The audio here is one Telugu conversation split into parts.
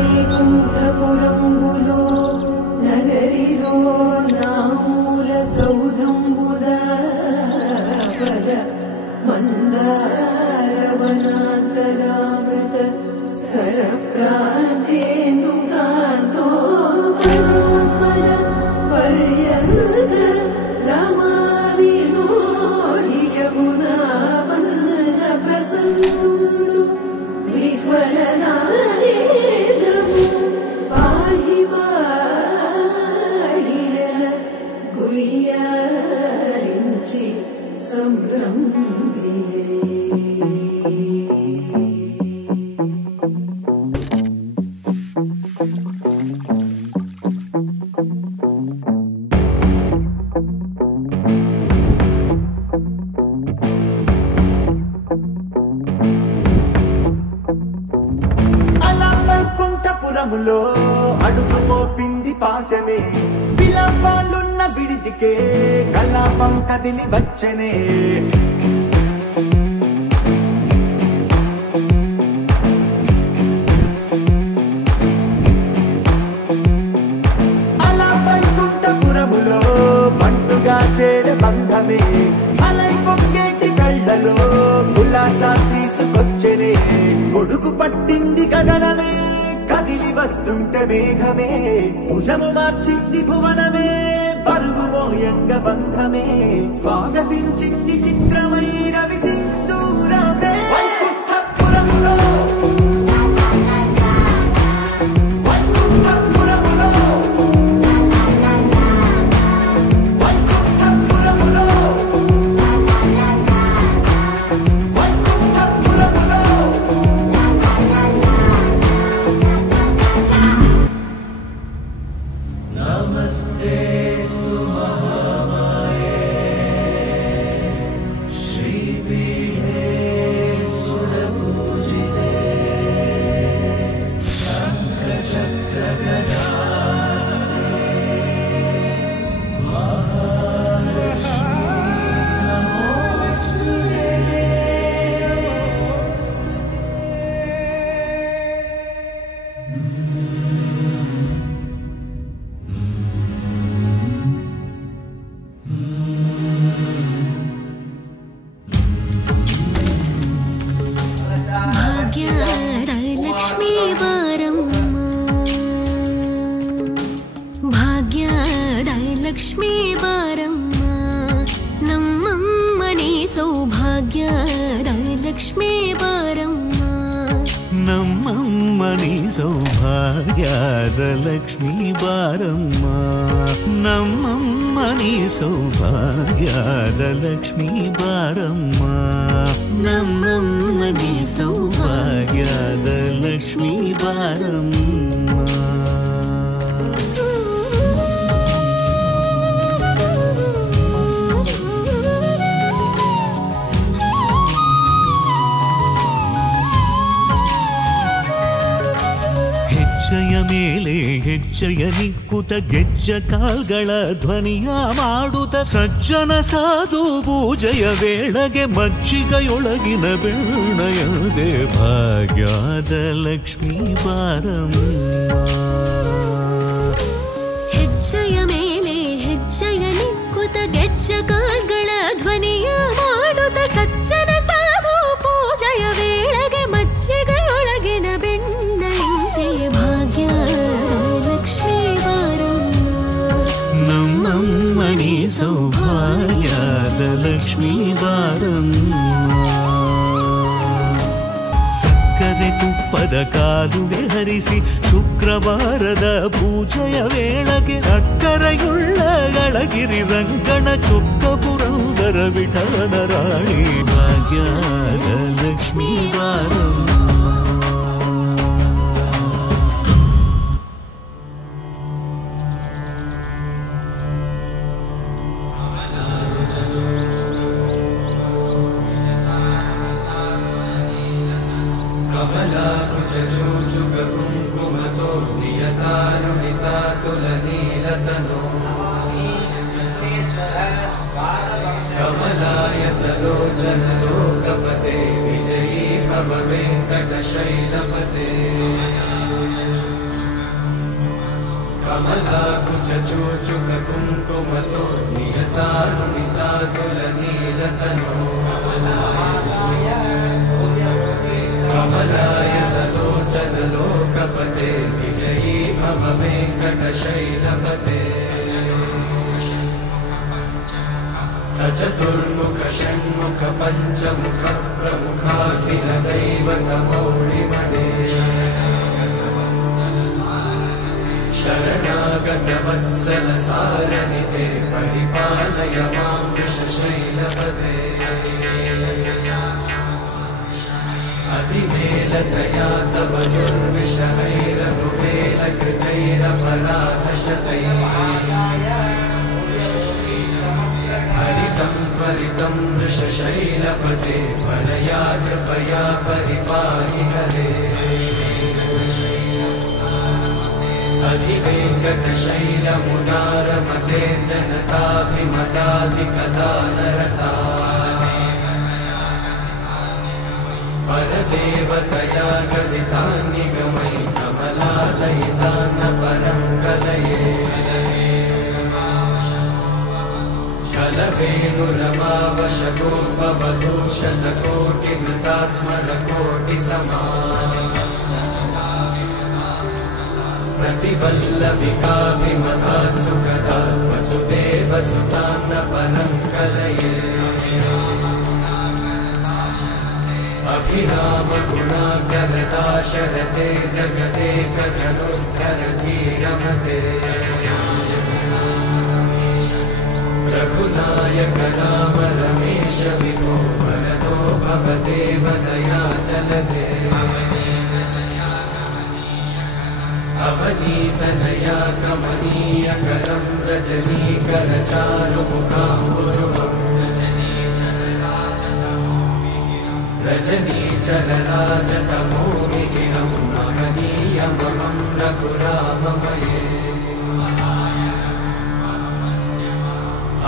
వైకుంఠపురంబులో నగరిలో నామూల సౌధంబుద పద మందారవనాంతరామృత సరప్రాంతేందు కాంతో పరోత్పల పర్యంత రమా వినోదియమునా బంధ ప్రసన్నుడు విహ్వలనారేంద్రము పాహి బాహిరల గుయ్యారించి సంభ్రమియే. అడుగు మోపింది పాశమే విలాపాలున్న విడిదికే కలాపం కదిలి వచ్చనే. అలా వైకుంఠపురములో బంటుగా చేరే బంధమే అలై పొంగేటి కళ్ళలో ఉల్లాసా తీసుకొచ్చనే. గొడుగు పట్టింది గగనమే కదిలి వస్తుంటే మేఘమే భుజము మార్చింది భువనమే పరువు మోయంగ బంధమే స్వాగతించింది చిత్రమై రవి సింధూరమే. వైకుంఠపురములో వైకుంఠపురములో వైకుంఠపురములో వైకుంఠపురములో नमस्तेस्तु महामाये श्रीपीठे सुरपूजिते शङ्खचक्रगदास्ते महालक्ष्मी नमोऽस्तुते ಭಾಗ್ಯದ ಲಕ್ಷ್ಮೀ ಬಾರಮ್ಮ ಭಾಗ್ಯದ ಲಕ್ಷ್ಮೀ ಬಾರಮ್ಮ ನಮ್ಮಮ್ಮನೇ ಸೌಭಾಗ್ಯದ ಲಕ್ಷ್ಮೀ ಬಾರಮ್ಮ ನಮ್ಮಮ್ಮನಿ ಸೌಭಾಗ್ಯದ ಲಕ್ಷ್ಮೀ ಬಾರಮ್ಮ ನಮ್ಮಮ್ಮನಿ ಸೌಭಾಗ್ಯದ ಲಕ್ಷ್ಮೀ ಬಾರಮ್ಮ ನಮ್ಮಮ್ಮನಿ ಸೌಭಾಗ್ಯದ ಲಕ್ಷ್ಮೀ ಬಾರಮ್ಮ. ಹೆಜ್ಜೆಯ ಮೇಲೆ ಹೆಜ್ಜೆಯ ನಿಕ್ಕುತ ಗೆಜ್ಜ ಕಾಲ್ಗಳ ಧ್ವನಿಯ ಮಾಡುತ್ತ ಸಜ್ಜನ ಸಾಧು ಪೂಜೆಯ ವೇಳೆಗೆ ಮಜ್ಜಿಗೆಯೊಳಗಿನ ಬೆಣ್ಣಯದೆ ಭಾಗ್ಯದ ಲಕ್ಷ್ಮೀ ಬಾರಮ್ಮ. ಹೆಜ್ಜೆಯ ಮೇಲೆ ಹೆಜ್ಜೆಯ ನಿಕ್ಕುತ ಗೆಜ್ಜ ಕಾಲ್ಗಳ ಧ್ವನಿಯ ಮಾಡುತ್ತ ಸಜ್ಜನ ಸಾಧು ಪೂಜೆಯ ವೇಳೆಗೆ ಮಜ್ಜಿಗೆಯೊಳಗಿನ ಬೆಣ್ಣೆಯಂತೆ ಭಾಗ್ಯದ ಲಕ್ಷ್ಮೀ ಬಾರಮ್ಮ ನಮ್ಮಮ್ಮನಿ ಸೌಭಾಗ್ಯದ ಲಕ್ಷ್ಮೀ ಬಾರಮ್ಮ. ಸಕ್ಕರೆ ತುಪ್ಪದ ಕಾಲುವೆ ಹರಿಸಿ ಶುಕ್ರವಾರದ ಪೂಜೆಯ ವೇಳೆಗೆ ಅಕ್ಕರೆಯುಳ್ಳ ಗಳಗಿರಿ ರಂಗಣ ಚೊಕ್ಕ ಪುರಂದರ ವಿಠಲನ ರಾಣಿ ಭಾಗ್ಯದ ಲಕ್ಷ್ಮೀ ಬಾರಮ್ಮ. कमलाकुचूचुकुङ्कुमतो नियतारुणितातुलनीलतनो कमलायतलोचनलोकपते विजयी भव वेङ्कटशैल कमलाकुचूचुक कुङ्कुमतो नियतानुनितातुलनीलतनो कमलायतलोचनलोकपते विजयी मम वेङ्कटशैलपते स चतुर्मुख षण्मुख पञ्चमुख प्रमुखाखिल दैवतमौलिमणे शरणागतवत्सल सारनिधे परिपालय मां वृषशैलपते अतिवेलतया तव दुर्विषहैरनुवेलकृतैरपराधशतैः हरितं त्वरितं वृषशैलपते वरया कृपया परिपाहि हरे अधिवेङ्कटशैलमुदारमते जनताभिमताधिकदानरता परदेवतया गदितान्निगमै कमलादयितान्न परं कलये कलवेणुरमावशकोपवधूषणकोटिमृतात्स्मरकोटिसमा प्रतिवल्लविकाभिमतात् सुखदात् वसुदेवसुतान्न परं कलये अभिरामगुणाकरदाशरथे जगदेकजनोद्धरतीरमते रघुनायक राम रमेश विभो वरदो भवदेव दयाचलते अवनीतनया कमनीयकरं रजनीकरचारुमुखाम्बुरुहम् रजनीचरराजतमोमिहिरं महनीयमहं रघुराममये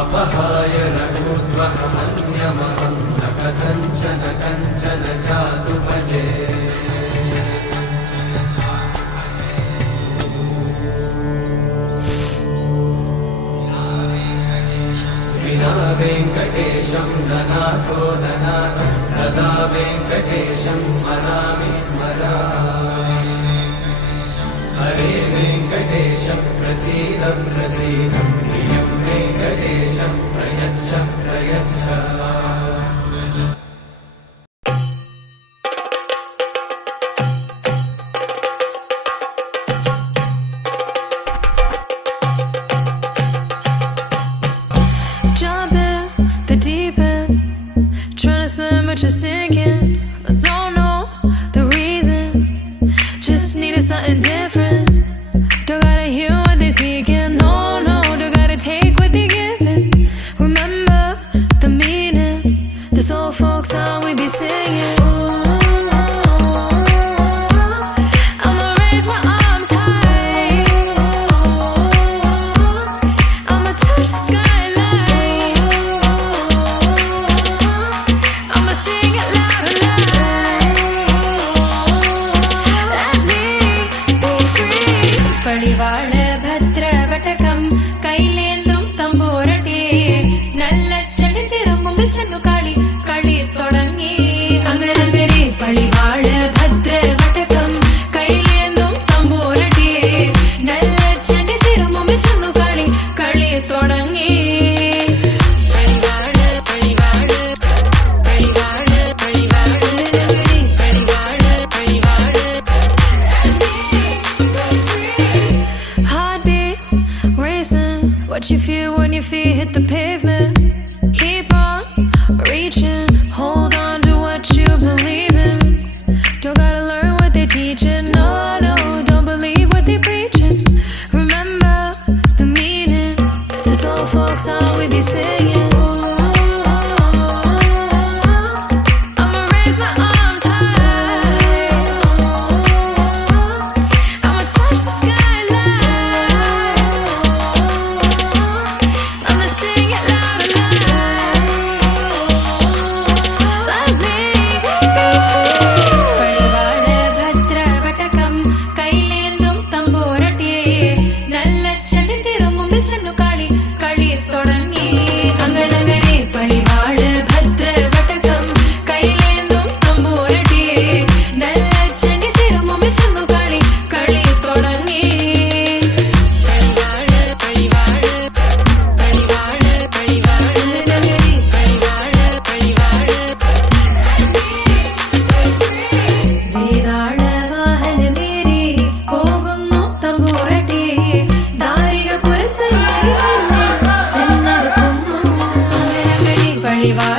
अपहाय रघुत्वहमन्यमहं न कथञ्चन कञ्चन जातु भजे विना वेङ्कटेशं ननाथो ननाथ सदा वेङ्कटेशं स्मरामि स्मरामि हरे वेङ्कटेश प्रसीद प्रसीद प्रियं वेङ्कटेशं प्रयच्छ प्रयच्छ Just sinking, I don't know the reason. Just needed something different. Don't gotta hear what they speaking. No, no, don't gotta take what they giving. Remember the meaning. This old folk song we be singing. I'ma raise my arms high. I'ma touch the skyline. I'ma sing it loud and loud. Let me be free. Padivaal bhadra vatakam kailendum tamborate nalla chadithirum milchanu kali kali thodangi angaragari padivaal bhadra vatakam kailendum tamborate nalla chadithirum milchanu kali kali thodangi Heartbeat racing, what you feel when your feet hit the pavement. Keep on reaching, hold on to what you believe in. Don't gotta learn what they teaching, no, no, don't believe what they preaching. Remember the meaning, this old folk song we be singing. I'ma raise my arms high. I'ma touch the skyline. I'ma sing it loud and ಬಳಿವಾಳ